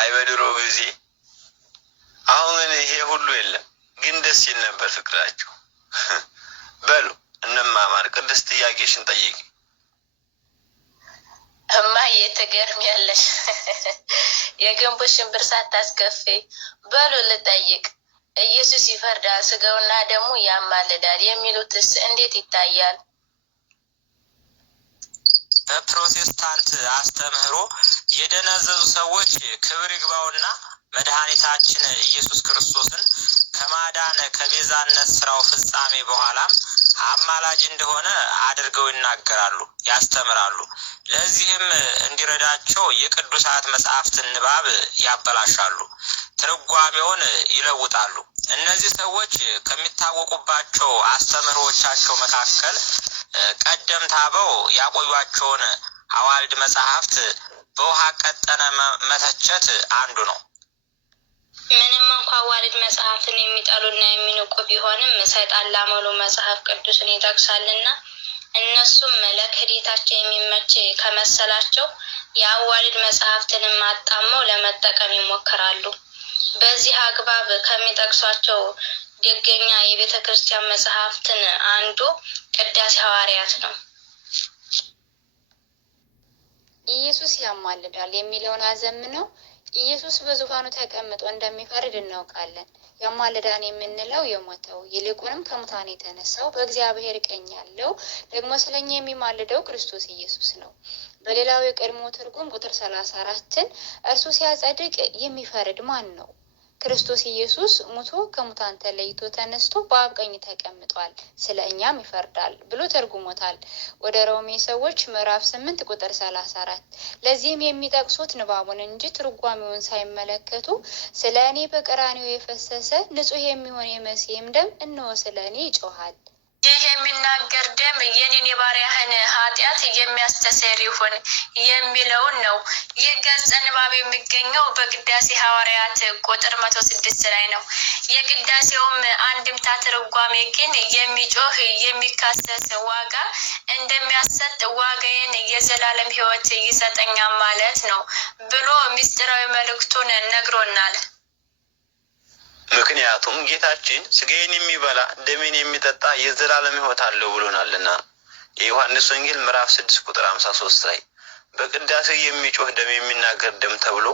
አይ በድሮ ጊዜ አሁን ይሄ ሁሉ የለም፣ ግን ደስ ይል ነበር ፍቅራቸው። በሉ እንማማር። ቅድስት ጥያቄሽን ጠይቂ። እማዬ ትገርሚያለሽ። የገንቦ ሽንብር ሳታስከፊ። በሉ ልጠይቅ። ኢየሱስ ይፈርዳል፣ ስጋውና ደሙ ያማልዳል የሚሉትስ እንዴት ይታያል? በፕሮቴስታንት አስተምህሮ የደነዘዙ ሰዎች ክብር ይግባውና መድኃኒታችን ኢየሱስ ክርስቶስን ከማዳን ከቤዛነት ስራው ፍጻሜ በኋላም አማላጅ እንደሆነ አድርገው ይናገራሉ፣ ያስተምራሉ። ለዚህም እንዲረዳቸው የቅዱሳት መጻሕፍትን ንባብ ያበላሻሉ፣ ትርጓሜውን ይለውጣሉ። እነዚህ ሰዎች ከሚታወቁባቸው አስተምህሮቻቸው መካከል ቀደምት አበው ያቆዩአቸውን አዋልድ መጻሕፍት በውሃ ቀጠነ መተቸት አንዱ ነው። ምንም እንኳ አዋልድ መጽሐፍትን የሚጠሉና የሚንቁ ቢሆንም ሰይጣን ላመሉ መጽሐፍ ቅዱስን ይጠቅሳልና እነሱም ለክህደታቸው የሚመች ከመሰላቸው የአዋልድ መጽሐፍትንም አጣመው ለመጠቀም ይሞክራሉ። በዚህ አግባብ ከሚጠቅሷቸው ደገኛ የቤተ ክርስቲያን መጽሐፍትን አንዱ ቅዳሴ ሐዋርያት ነው። ኢየሱስ ያማልዳል የሚለውን አዘምነው ኢየሱስ በዙፋኑ ተቀምጦ እንደሚፈርድ እናውቃለን። ያማልዳን የምንለው የሞተው ይልቁንም ከሙታን የተነሳው በእግዚአብሔር ቀኝ ያለው ደግሞ ስለኛ የሚማልደው ክርስቶስ ኢየሱስ ነው። በሌላው የቀድሞ ትርጉም ቁጥር 34ን እርሱ ሲያጸድቅ የሚፈርድ ማን ነው? ክርስቶስ ኢየሱስ ሙቶ ከሙታን ተለይቶ ተነስቶ በአብ ቀኝ ተቀምጧል፣ ስለ እኛም ይፈርዳል ብሎ ተርጉሞታል። ወደ ሮሜ ሰዎች ምዕራፍ 8 ቁጥር 34። ለዚህም የሚጠቅሱት ንባቡን እንጂ ትርጓሜውን ሳይመለከቱ ስለ እኔ በቀራንዮ የፈሰሰ ንጹሕ የሚሆን የመሲህም ደም እነሆ ስለ እኔ ይጮሃል። ይህ የሚናገር ደም የኔን የባሪያህን ኃጢአት የሚያስተሰርይ ይሁን የሚለውን ነው። ይህ ገጸ ንባብ የሚገኘው በቅዳሴ ሐዋርያት ቁጥር 106 ላይ ነው። የቅዳሴውም አንድምታ ትርጓሜ ግን የሚጮህ የሚካሰስ ዋጋ እንደሚያሰጥ ዋጋዬን የዘላለም ሕይወት ይሰጠኛል ማለት ነው ብሎ ምስጢራዊ መልእክቱን ነግሮናል። ምክንያቱም ጌታችን ስጋዬን የሚበላ ደሜን የሚጠጣ የዘላለም ሕይወት አለው ብሎናልና። የዮሐንስ ወንጌል ምዕራፍ 6 ቁጥር 53 ላይ በቅዳሴው የሚጮህ ደም የሚናገር ደም ተብሎ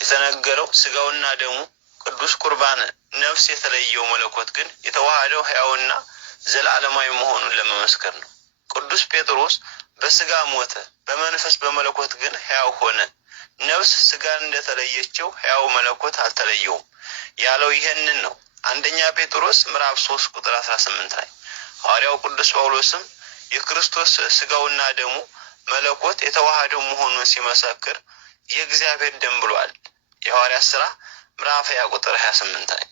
የተነገረው ስጋውና ደሙ ቅዱስ ቁርባን ነፍስ የተለየው መለኮት ግን የተዋሃደው ሕያውና ዘላለማዊ መሆኑን ለመመስከር ነው። ቅዱስ ጴጥሮስ በስጋ ሞተ፣ በመንፈስ በመለኮት ግን ሕያው ሆነ። ነፍስ ስጋን እንደተለየችው ሕያው መለኮት አልተለየውም ያለው ይሄንን ነው። አንደኛ ጴጥሮስ ምዕራፍ 3 ቁጥር 18 ላይ ሐዋርያው ቅዱስ ጳውሎስም የክርስቶስ ስጋውና ደሙ መለኮት የተዋሃደው መሆኑን ሲመሰክር የእግዚአብሔር ደም ብሏል። የሐዋርያት ሥራ ምዕራፍ 20 ቁጥር 28 ላይ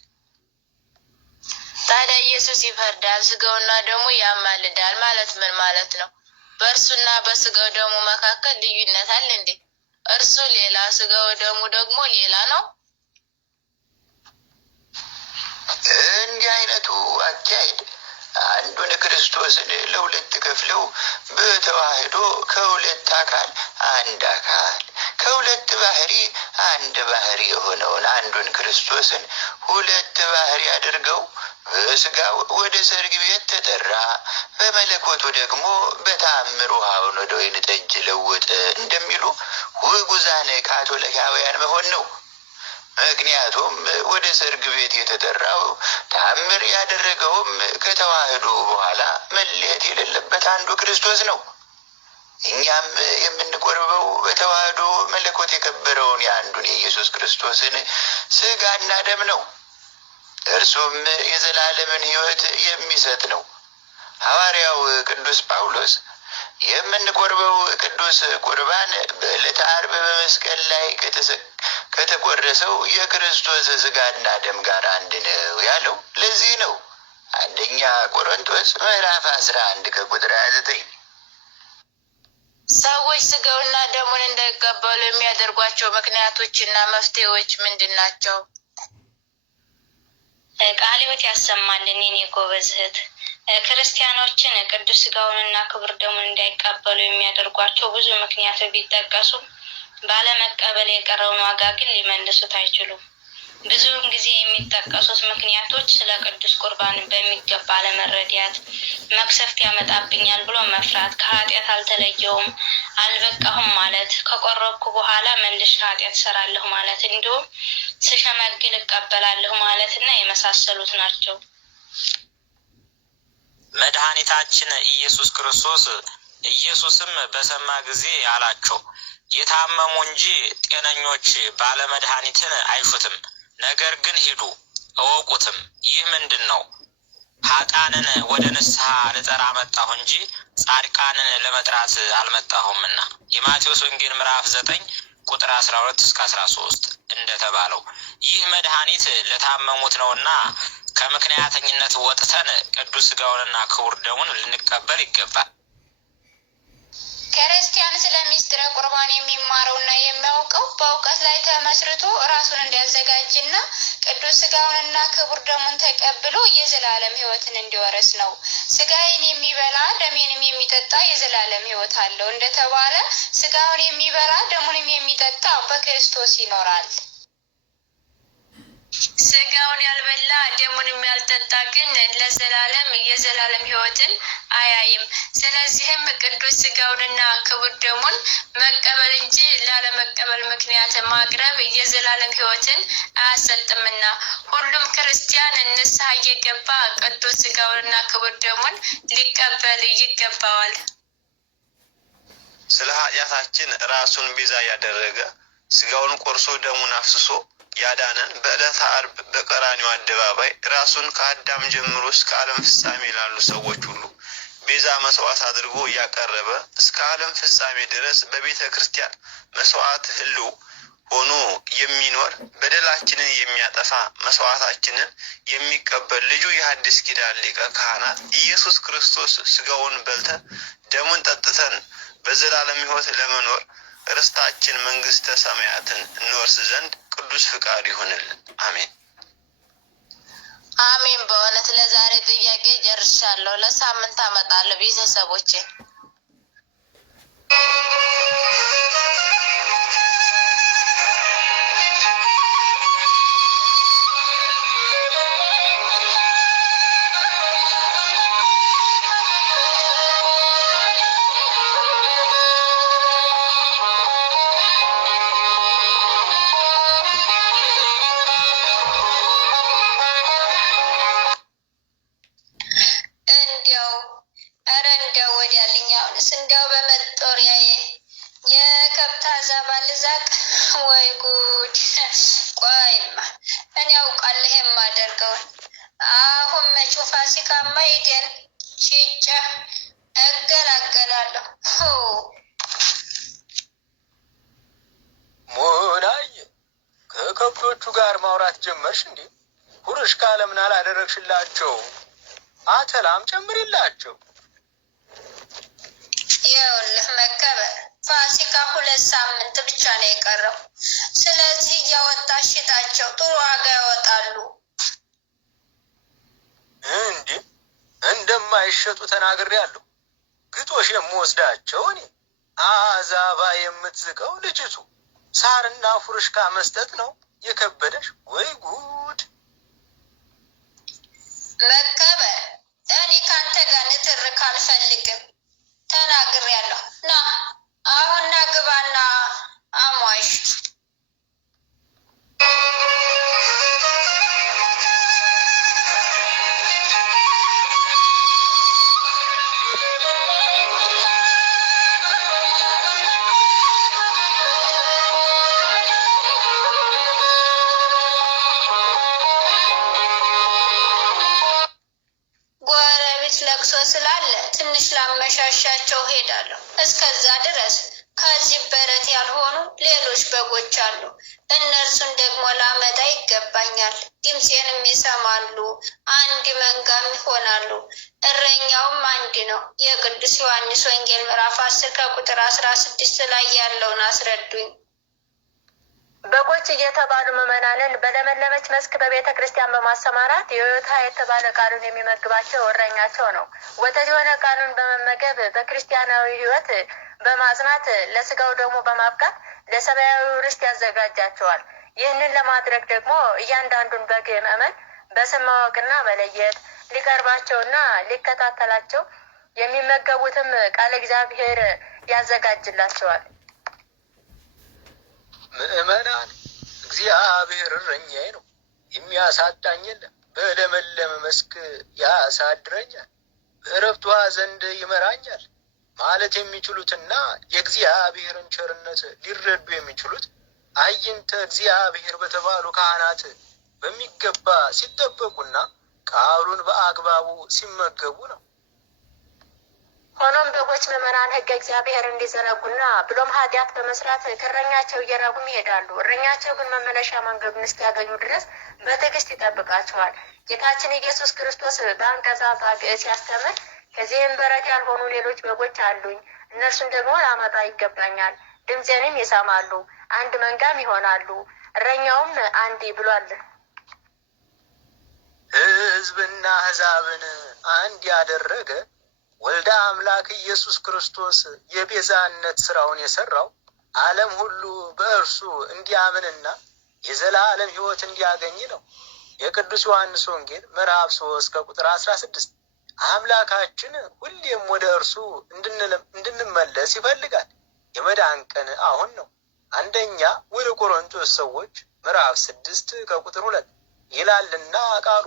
ታዲያ ኢየሱስ ይፈርዳል፣ ስጋውና ደሙ ያማልዳል ማለት ምን ማለት ነው? በእርሱና በስጋው ደሙ መካከል ልዩነት አለ እንዴ? እርሱ ሌላ ስጋው ደሙ ደግሞ ሌላ ነው? እንዲህ አይነቱ አካሄድ አንዱን ክርስቶስን ለሁለት ከፍለው በተዋህዶ ከሁለት አካል አንድ አካል ከሁለት ባህሪ አንድ ባህሪ የሆነውን አንዱን ክርስቶስን ሁለት ባህሪ አድርገው በስጋው ወደ ሰርግ ቤት ተጠራ፣ በመለኮቱ ደግሞ በተአምር ውሃውን ወደ ወይን ጠጅ ለወጠ እንደሚሉ ውጉዛን ካቶሊካውያን መሆን ነው። ምክንያቱም ወደ ሰርግ ቤት የተጠራው ተአምር ያደረገውም ከተዋህዶ በኋላ መለየት የሌለበት አንዱ ክርስቶስ ነው። እኛም የምንቆርበው በተዋህዶ መለኮት የከበረውን የአንዱን የኢየሱስ ክርስቶስን ስጋና ደም ነው። እርሱም የዘላለምን ሕይወት የሚሰጥ ነው። ሐዋርያው ቅዱስ ጳውሎስ የምንቆርበው ቅዱስ ቁርባን በዕለተ ዓርብ በመስቀል ላይ ከተቆረሰው የክርስቶስ ስጋና ደም ጋር አንድ ነው ያለው ለዚህ ነው። አንደኛ ቆሮንቶስ ምዕራፍ 11 ከቁጥር 29። ሰዎች ስጋውና ደሙን እንዳይቀበሉ የሚያደርጓቸው ምክንያቶችና መፍትሄዎች ምንድን ናቸው? ቃለ ሕይወት ያሰማልን የኔ ጎበዝ እህት። ክርስቲያኖችን ቅዱስ ስጋውንና ክቡር ደሙን እንዳይቀበሉ የሚያደርጓቸው ብዙ ምክንያቶች ቢጠቀሱም ባለመቀበል የቀረውን ዋጋ ግን ሊመልሱት አይችሉም። ብዙውን ጊዜ የሚጠቀሱት ምክንያቶች ስለ ቅዱስ ቁርባን በሚገባ አለመረዳት፣ መቅሰፍት ያመጣብኛል ብሎ መፍራት፣ ከኃጢአት አልተለየውም አልበቃሁም ማለት፣ ከቆረብኩ በኋላ መልሼ ኃጢአት እሰራለሁ ማለት፣ እንዲሁም ስሸመግል እቀበላለሁ ማለት እና የመሳሰሉት ናቸው። መድኃኒታችን ኢየሱስ ክርስቶስ ኢየሱስም በሰማ ጊዜ አላቸው፣ የታመሙ እንጂ ጤነኞች ባለመድኃኒትን አይሹትም። ነገር ግን ሂዱ እወቁትም፣ ይህ ምንድን ነው? ኃጥአንን ወደ ንስሐ ልጠራ መጣሁ እንጂ ጻድቃንን ለመጥራት አልመጣሁምና። የማቴዎስ ወንጌል ምዕራፍ 9 ቁጥር 12 እስከ 13 እንደተባለው ይህ መድኃኒት ለታመሙት ነውና ከምክንያተኝነት ወጥተን ቅዱስ ሥጋውንና ክቡር ደሙን ልንቀበል ይገባል። ክርስቲያን ስለ ምስጢረ ቁርባን የሚማረውና የሚያውቀው በእውቀት ላይ ተመስርቶ ራሱን እንዲያዘጋጅና ቅዱስ ሥጋውንና ክቡር ደሙን ተቀብሎ የዘላለም ሕይወትን እንዲወርስ ነው። ሥጋዬን የሚበላ ደሜንም የሚጠጣ የዘላለም ሕይወት አለው እንደተባለ ሥጋውን የሚበላ ደሙንም የሚጠጣ በክርስቶስ ይኖራል። ሥጋውን ያልበላ ደሙንም ያልጠጣ ግን ለዘላለም የዘላለም ሕይወትን አያይም። ስለዚህም ቅዱስ ሥጋውንና ክቡር ደሙን መቀበል እንጂ ላለመቀበል ምክንያት ማቅረብ የዘላለም ሕይወትን አያሰጥምና ሁሉም ክርስቲያን ንስሐ እየገባ ቅዱስ ሥጋውንና ክቡር ደሙን ሊቀበል ይገባዋል። ስለ ኃጢአታችን ራሱን ቤዛ ያደረገ ሥጋውን ቆርሶ ደሙን አፍስሶ ያዳነን በዕለተ ዓርብ በቀራንዮ አደባባይ ራሱን ከአዳም ጀምሮ እስከ ዓለም ፍጻሜ ላሉ ሰዎች ሁሉ ቤዛ መስዋዕት አድርጎ እያቀረበ እስከ ዓለም ፍጻሜ ድረስ በቤተ ክርስቲያን መስዋዕት ሕልው ሆኖ የሚኖር በደላችንን የሚያጠፋ መስዋዕታችንን የሚቀበል ልጁ የሐዲስ ኪዳን ሊቀ ካህናት ኢየሱስ ክርስቶስ ሥጋውን በልተን ደሙን ጠጥተን በዘላለም ሕይወት ለመኖር ርስታችን መንግስተ ሰማያትን እንወርስ ዘንድ ቅዱስ ፍቃድ ይሁንልን። አሜን አሜን። በእውነት ለዛሬ ጥያቄ ጨርሻለሁ። ለሳምንት አመጣለሁ ቤተሰቦቼ። እንዲያው ወዲያልኛውንስ እንዲያው በመጦሪያዬ የከብት አዛባ ልዛቅ? ወይ ጉድ! ቆይማ እኔ ያውቃለሁ የማደርገውን። አሁን መጪው ፋሲካማ ይደል ሽጬ እገላገላለሁ። ሞናዬ ከከብቶቹ ጋር ማውራት ጀመርሽ እንዴ? ሁርሽ ካለምን አላደረግሽላቸው? አተላም ጨምሪላቸው። ይኸውልህ መከበር ፋሲካ 2 ሳምንት ብቻ ነው የቀረው። ስለዚህ እያወጣሽ ሽጣቸው፣ ጥሩ ዋጋ ያወጣሉ። እንዴ እንደማይሸጡ ተናግሬያለሁ። ግጦሽ የምወስዳቸው እኔ። አዛባ የምትዝቀው ልጅቱ ሳርና ፉርሽካ መስጠት ነው የከበደሽ? ወይ ጉድ! መከበር እኔ ካንተ ጋር ንትርክ አልፈልግም። ተናግሬያለሁ። ና አሁን ና ግባና አሟሽ። ጎረቤት ለቅሶ ስላለ ትንሽ ላመሻሻቸው ሄዳለሁ። እስከዛ ድረስ ከዚህ በረት ያልሆኑ ሌሎች በጎች አሉ። እነርሱን ደግሞ ላመጣ ይገባኛል። ድምፄንም ይሰማሉ፣ አንድ መንጋም ይሆናሉ። እረኛውም አንድ ነው። የቅዱስ ዮሐንስ ወንጌል ምዕራፍ 10 ከቁጥር 16 ላይ ያለውን አስረዱኝ። በጎች እየተባሉ ምዕመናንን በለመለመች መስክ በቤተ ክርስቲያን በማሰማራት የዮታ የተባለ ቃሉን የሚመግባቸው እረኛቸው ነው። ወተት የሆነ ቃሉን በመመገብ በክርስቲያናዊ ሕይወት በማጽናት ለስጋው ደግሞ በማብቃት ለሰማያዊ ርስት ያዘጋጃቸዋል። ይህንን ለማድረግ ደግሞ እያንዳንዱን በግ ምዕመን በስም ማወቅና መለየት፣ ሊቀርባቸውና ሊከታተላቸው የሚመገቡትም ቃለ እግዚአብሔር ያዘጋጅላቸዋል። ምዕመናን፣ እግዚአብሔር እረኛዬ ነው፣ የሚያሳጣኝ የለም። በለመለመ መስክ ያሳድረኛል፣ በዕረፍት ውኃ ዘንድ ይመራኛል ማለት የሚችሉትና የእግዚአብሔርን ቸርነት ሊረዱ የሚችሉት አይንተ እግዚአብሔር በተባሉ ካህናት በሚገባ ሲጠበቁና ቃሉን በአግባቡ ሲመገቡ ነው። ሆኖም በጎች ምዕመናን ሕገ እግዚአብሔር እንዲዘነጉና ብሎም ኃጢአት በመስራት ከእረኛቸው እየራቁም ይሄዳሉ። እረኛቸው ግን መመለሻ መንገዱን እስኪያገኙ ድረስ በትዕግስት ይጠብቃቸዋል። ጌታችን ኢየሱስ ክርስቶስ በአንቀጸ ጻግዕ ሲያስተምር ከዚህም በረት ያልሆኑ ሌሎች በጎች አሉኝ፣ እነርሱን ደግሞ ላመጣ ይገባኛል፣ ድምፄንም ይሰማሉ፣ አንድ መንጋም ይሆናሉ፣ እረኛውም አንድ ብሏል። ሕዝብና አሕዛብን አንድ ያደረገ ወልደ አምላክ ኢየሱስ ክርስቶስ የቤዛነት ስራውን የሰራው ዓለም ሁሉ በእርሱ እንዲያምንና የዘላለም ሕይወት እንዲያገኝ ነው። የቅዱስ ዮሐንስ ወንጌል ምዕራፍ 3 ከቁጥር 16። አምላካችን ሁሌም ወደ እርሱ እንድንመለስ ይፈልጋል። የመዳን ቀን አሁን ነው። አንደኛ ወደ ቆሮንቶስ ሰዎች ምዕራፍ 6 ከቁጥር 2 ይላልና ቃሉ።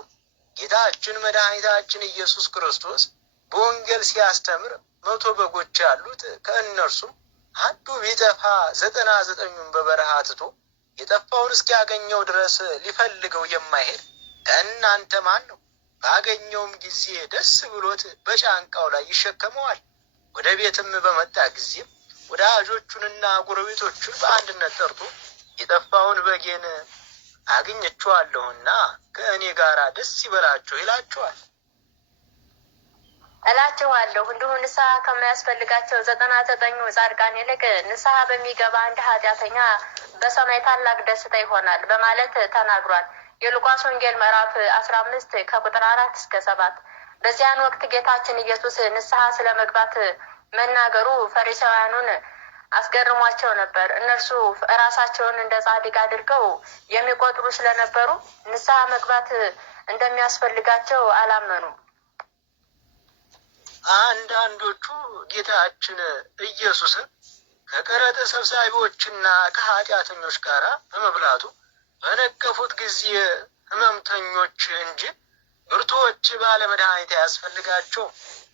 ጌታችን መድኃኒታችን ኢየሱስ ክርስቶስ በወንጌል ሲያስተምር 100 በጎች ያሉት ከእነርሱም አንዱ ቢጠፋ 99ኙን በበረሃ ትቶ የጠፋውን እስኪያገኘው ድረስ ሊፈልገው የማይሄድ ከእናንተ ማን ነው? ባገኘውም ጊዜ ደስ ብሎት በጫንቃው ላይ ይሸከመዋል። ወደ ቤትም በመጣ ጊዜም ወዳጆቹንና ጎረቤቶቹን በአንድነት ጠርቶ የጠፋውን በጌን አግኝቼዋለሁና ከእኔ ጋር ደስ ይበላችሁ ይላቸዋል። እላችኋለሁ እንዲሁ ንስሐ ከማያስፈልጋቸው 99ኙ ጻድቃን ይልቅ ንስሐ በሚገባ አንድ ኃጢአተኛ በሰማይ ታላቅ ደስታ ይሆናል በማለት ተናግሯል። የሉቃስ ወንጌል ምዕራፍ 15 ከቁጥር 4 እስከ 7። በዚያን ወቅት ጌታችን ኢየሱስ ንስሐ ስለ መግባት መናገሩ ፈሪሳውያኑን አስገርሟቸው ነበር። እነርሱ ራሳቸውን እንደ ጻድቅ አድርገው የሚቆጥሩ ስለነበሩ ንስሐ መግባት እንደሚያስፈልጋቸው አላመኑም። አንዳንዶቹ ጌታችን ኢየሱስን ከቀረጥ ሰብሳቢዎችና ከኃጢአተኞች ጋር በመብላቱ በነቀፉት ጊዜ ሕመምተኞች እንጂ ብርቱዎች ባለመድኃኒት ያስፈልጋቸው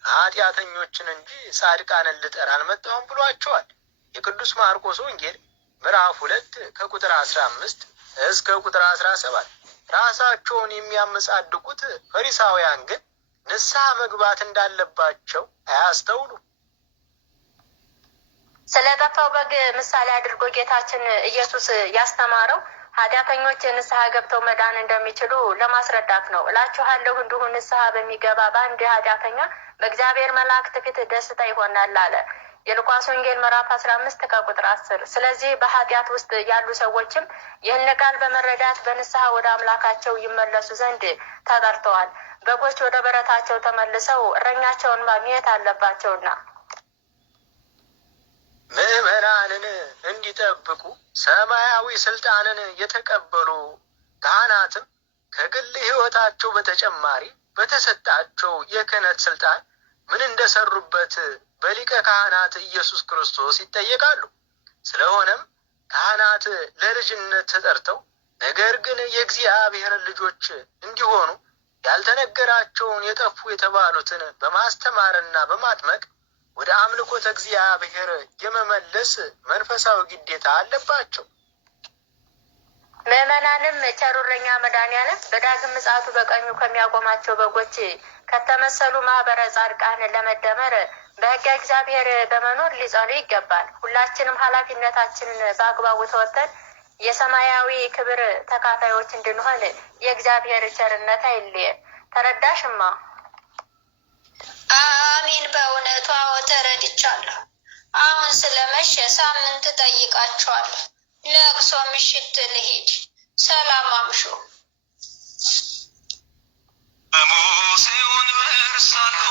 ኃጢአተኞችን እንጂ ጻድቃንን ልጠራ አልመጣሁም ብሏቸዋል። የቅዱስ ማርቆስ ወንጌል ምዕራፍ 2 ከቁጥር 15 እስከ ቁጥር 17። ራሳቸውን የሚያመጻድቁት ፈሪሳውያን ግን ንስሐ መግባት እንዳለባቸው አያስተውሉም። ስለጠፋው በግ ምሳሌ አድርጎ ጌታችን ኢየሱስ ያስተማረው ኃጢአተኞች ንስሐ ገብተው መዳን እንደሚችሉ ለማስረዳት ነው። እላችኋለሁ እንዲሁ ንስሐ በሚገባ በአንድ ኃጢአተኛ በእግዚአብሔር መላእክት ፊት ደስታ ይሆናል አለ። የሉቃስ ወንጌል ምዕራፍ 15 ከቁጥር 10። ስለዚህ በኃጢአት ውስጥ ያሉ ሰዎችም ይህን ቃል በመረዳት በንስሐ ወደ አምላካቸው ይመለሱ ዘንድ ተጠርተዋል። በጎች ወደ በረታቸው ተመልሰው እረኛቸውን ማግኘት አለባቸውና ምዕመናንን እንዲጠብቁ ሰማያዊ ስልጣንን የተቀበሉ ካህናትም ከግል ሕይወታቸው በተጨማሪ በተሰጣቸው የክህነት ስልጣን ምን እንደሰሩበት በሊቀ ካህናት ኢየሱስ ክርስቶስ ይጠየቃሉ። ስለሆነም ካህናት ለልጅነት ተጠርተው ነገር ግን የእግዚአብሔር ልጆች እንዲሆኑ ያልተነገራቸውን የጠፉ የተባሉትን በማስተማርና በማጥመቅ ወደ አምልኮተ እግዚአብሔር የመመለስ መንፈሳዊ ግዴታ አለባቸው። ምዕመናንም ቸሩ እረኛ መድኃኔዓለም በዳግም ምጽአቱ በቀኙ ከሚያቆማቸው በጎች ከተመሰሉ ማህበረ ጻድቃን ለመደመር በሕገ እግዚአብሔር በመኖር ሊጸኑ ይገባል። ሁላችንም ኃላፊነታችንን በአግባቡ ተወጥተን የሰማያዊ ክብር ተካፋዮች እንድንሆን የእግዚአብሔር ቸርነት አይለየን። ተረዳሽማ? አሚን። በእውነቱ አዎ ተረድቻለሁ። አሁን ስለመሸ ሳምንት ጠይቃችኋለሁ። ለቅሶ ምሽት ልሂድ። ሰላም አምሹ። ሙሴውን በእርሳሉ